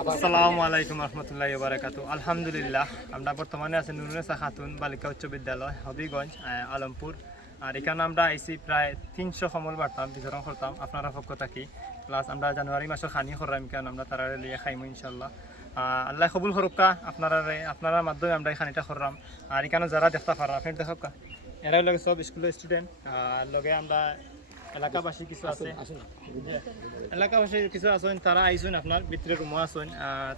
আসসালামু আলাইকুম রহমতুল্লাহি ওয়া বারাকাতুহু। আলহামদুলিল্লাহ, আমরা বর্তমানে আছি নুরুন্নেসা খাতুন বালিকা উচ্চ বিদ্যালয় হবিগঞ্জ আলমপুর। আর এখানে আমরা আইসি প্রায় 300 সমল বাড়তাম বিতরণ করতাম আপনারা পক্ষ থাকি। প্লাস আমরা জানুয়ারি মাসে খানি খরাম কেন আমরা তারা লিয়ে খাইমু ইনশাল্লাহ। আল্লাহ কবুল করুকা আপনারা মাধ্যমে আমরা খানিটা খরাম। আর এখানে যারা দেখতে পারা আপনি দেখা এরা লগে সব স্কুলের স্টুডেন্ট। লগে আমরা এলাকাবাসী কিছু আছে, এলাকাবাসী কিছু আছেন, তারা আইসুন আপনার ভিতরে রুমও আছেন,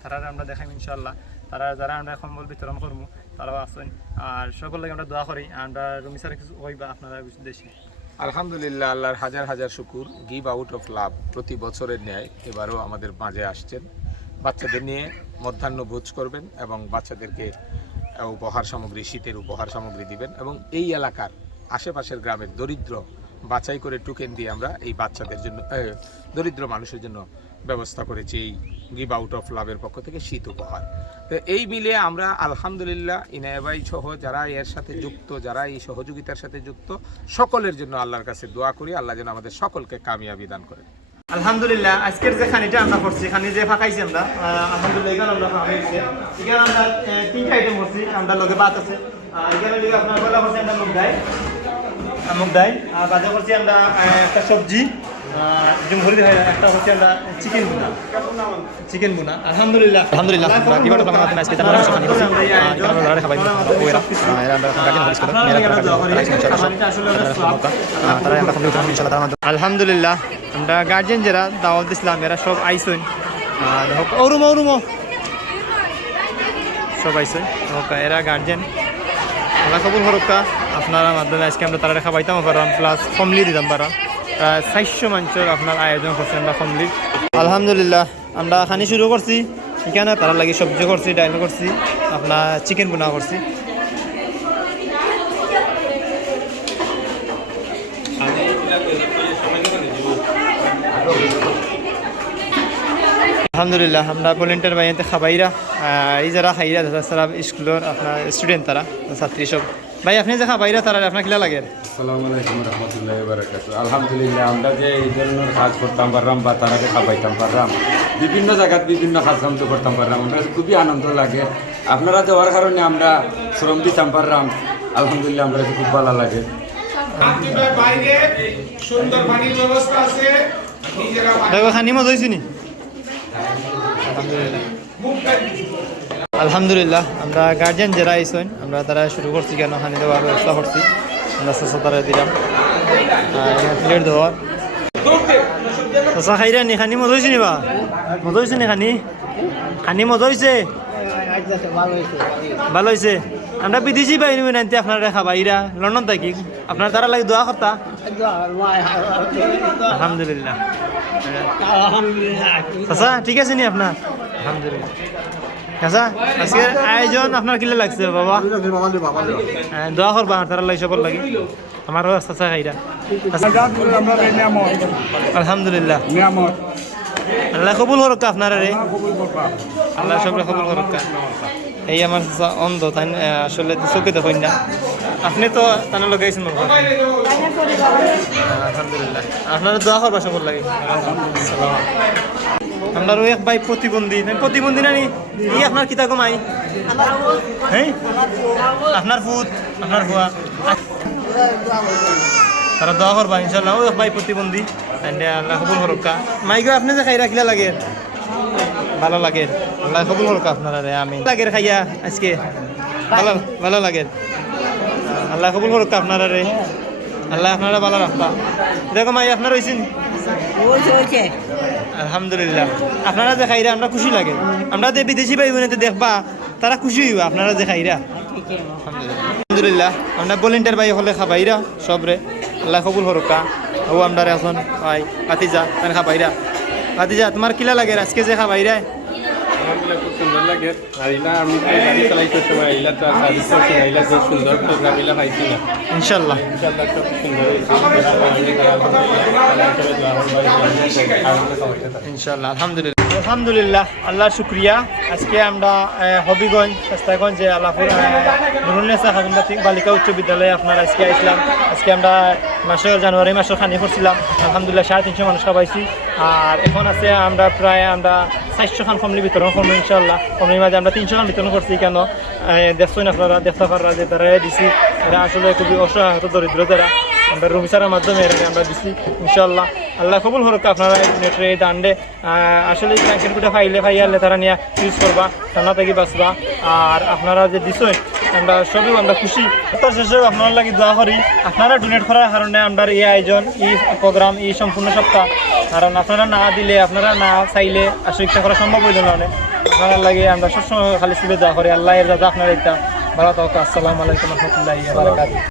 তারা আমরা দেখাইম ইনশাল্লাহ। তারা যারা আমরা কম্বল বিতরণ করবো তারাও আছেন। আর সকলকে আমরা দোয়া করি। আমরা রুমি স্যার কিছু কইবা আপনারা দেশে। আলহামদুলিল্লাহ, আল্লাহর হাজার হাজার শুকুর, গিভ আউট অফ লাভ। প্রতি বছরের ন্যায় এবারও আমাদের মাঝে আসছেন, বাচ্চাদের নিয়ে মধ্যাহ্ন ভোজ করবেন এবং বাচ্চাদেরকে উপহার সামগ্রী, শীতের উপহার সামগ্রী দিবেন। এবং এই এলাকার আশেপাশের গ্রামের দরিদ্র বাছাই করে টোকেন দিয়ে আমরা এই বাচ্চাদের জন্য, দরিদ্র মানুষের জন্য ব্যবস্থা করেছি এই গিভ আউট অফ লাভের পক্ষ থেকে শীত উপহার। তো এই মিলিয়ে আমরা আলহামদুলিল্লাহ ইনায়াবাই সহ যারা এর সাথে যুক্ত, যারা এই সহযোগিতার সাথে যুক্ত, সকলের জন্য আল্লাহর কাছে দোয়া করি আল্লাহ যেন আমাদের সকলকে কামিয়াবি দান করেন। আলহামদুলিল্লাহ, আজকের যে খানিটা আমরা করছি, খানি যে ফাঁকাইছি আমরা, আলহামদুলিল্লাহ এখানে আমরা ফাঁকাইছি। এখানে আমরা 3টা আইটেম করছি। আমরা লগে ভাত আছে, এখানে লিগে আপনার বলা করছি আমরা মুগ ডাই, আর বাজে করছি আমরা একটা সবজি জুমহরি, একটা হচ্ছে আমরা চিকেন বুনা। আলহামদুলিল্লাহ আলহামদুলিল্লাহ আলহামদুলিল্লাহ আমরা গার্জেন যারা দাওয়াত দিছিলাম এরা সব আইসন। ওরুমো সব আইসন, এরা গার্জেন। আল্লাহ কবুল হরক্কা আপনারা মাধ্যমে আজকে আমরা তারা খাবাইতাম পারলাম, প্লাস ফমলি দিতাম পারা। 400 মানুষের আপনার আয়োজন করছি আমরা ফমলি। আলহামদুলিল্লাহ আমরা খানি শুরু করছি। এখানে তারা লাগি সবজি করছি, ডাইল করছি, আপনার চিকেন বোনা করছি। আলহামদুলিল্লাহ আমরা ভলেন্টিয়ার বাইতে খাবাইরা এই যারা খাইরা যারা স্কুলের আপনার স্টুডেন্ট, তারা ছাত্রী সব। ভাই আপনি যে খাবাইরা তারা আপনার কিলা লাগে? আসসালামু আলাইকুম রহমতুল্লাহি ওয়া বারাকাতুহু। আলহামদুলিল্লাহ আমরা যে এই ধরনের কাজ করতাম পারলাম বা তারাকে খাবাইতাম পারলাম, বিভিন্ন জায়গায় বিভিন্ন কাজ কাম করতাম পারলাম, আমরা খুবই আনন্দ লাগে। আপনারা দেওয়ার কারণে আমরা শ্রম দিতাম পারলাম, আলহামদুলিল্লাহ আমরা খুব ভালো লাগে। বাইরে সুন্দর পানির ব্যবস্থা আছে। খানি মজা হয়েছে নি? আলহামদুলিল্লাহ আমরা গার্জেন যারা আইসেন আমরা তারা শুরু করছি কেন খানি দেওয়ার ব্যবস্থা করছি। আমরা তারা দিলাম প্লেট দেওয়ার খাইরা নি। খানি মজা হয়েছে নি? বা মজা হয়েছে নি? খানি মজা হয়েছে? ভালো হয়েছে। আমরা বিদেশি বাইরে নাইতে আপনারা খাবাইরা লন্ডন থাকি, আপনার তারা লাগে দোয়া করতা। আলহামদুলিল্লাহ চাচা ঠিক আছে নি আপনার? আলহামদুলিল্লাহ চাচা আজকের আয়োজন আপনার কিলে লাগছে বাবা? দোয়া করবা তারা লাগে সবার লাগে, আমারও চাচা খাইরা। আলহামদুলিল্লাহ আল্লাহ কবুল করুক আপনারা রে, আল্লাহ সবরে কবুল করুক। এই আমার অন্ধ, তাই আসলে চোখে দেখুন না। আপনি তো তাহলে লগাইছেন আলহামদুলিল্লাহ। আপনারা দোয়া করবা সবার লাগে। আপনার এক ভাই প্রতিবন্ধী না নি? ই আপনার কিতা কমাই? হ্যাঁ আপনার ফুট, আপনার ভুয়া, তারা দোয়া করবা ইনশাল্লাহ। ও এক ভাই প্রতিবন্ধী, আল্লাহ কবুল হরক্কা। মাইগো আপনি যে খাই রাখিলা লাগে ভালো লাগে, আল্লাহ কবুল হরক্কা আপনারা রে। আমি লাগে খাইয়া আজকে ভালো লাগে, আল্লাহ কবুল হরক্কা আপনারা রে, আল্লাহ আপনারা ভালো রাখবা। দেখো মাই আপনার হয়েছেন? আলহামদুলিল্লাহ আপনারা যে খাইরা আমরা খুশি লাগে। আমরা যে বিদেশি ভাই বোনেতে দেখবা তারা খুশি হইবা আপনারা যে খাইরা। আলহামদুলিল্লাহ আমরা ভলেন্টিয়ার ভাই হলে খাবাইরা সবরে, আল্লাহ কবুল হরক্কা। ও আমরা এখন ভাই কাতিজা তার খাবাইরা। কাতিজা তোমার কিলা লাগে আজকে যে খাবাইরা? আমার খুব সুন্দর লাগে। আর ইলা আমি গাড়ি চালাইতে সময় ইলা তো সার্ভিস করছি, ইলা খুব সুন্দর প্রোগ্রাম ইলা পাইছি না। ইনশাআল্লাহ ইনশাআল্লাহ খুব সুন্দর হয়েছে। ইনশাআল্লাহ আলহামদুলিল্লাহ আলহামদুলিল্লাহ আল্লাহর শুক্রিয়া। আজকে আমরা হবিগঞ্জ চেষ্টাগঞ্জে আলাপুর নুরুন্নেসা খাতুন বালিকা উচ্চ বিদ্যালয়ে আপনার আজকে আসলাম। আজকে আমরা জানুয়ারি মাসের খানি করছিলাম। আলহামদুলিল্লাহ 350 মানুষ খাবাইছি। আর এখন আছে আমরা প্রায় 400 খান কমলি বিতরণ করবো ইনশাল্লাহ। কমলির মাঝে আমরা 300 খান বিতরণ করছি কেন দেখছেন আপনারা, দেখতে পাররা যে তারা দিছি, এরা আসলে খুবই অসহায় দরিদ্র যারা, আমরা রুমিসারের মাধ্যমে আমরা দিছি ইনশাল্লাহ। আল্লাহ কবুল হরক আপনারা নেটের এই দান্ডে আসলে ব্ল্যাঙ্কেট গুটা ফাইলে তারা নিয়ে ইউজ করবা, ঠান্ডা থেকে বাঁচবা। আর আপনারা যে দিছেন আমরা সবই আমরা খুশি। তার শেষে আপনারা লাগে দোয়া করি, আপনারা ডোনেট করার কারণে আমরা এই আয়োজন, এই প্রোগ্রাম, এই সম্পূর্ণ সপ্তাহ, কারণ আপনারা না দিলে, আপনারা না চাইলে আসলে ইচ্ছা করা সম্ভব হইল না। আপনারা লাগে আমরা সবসময় খালি সিলে দোয়া করি, আল্লাহ এর দাদা আপনারা একটা ভালো থাকুক। আসসালামু আলাইকুম রহমতুল্লাহি ওয়া বারাকাতুহু।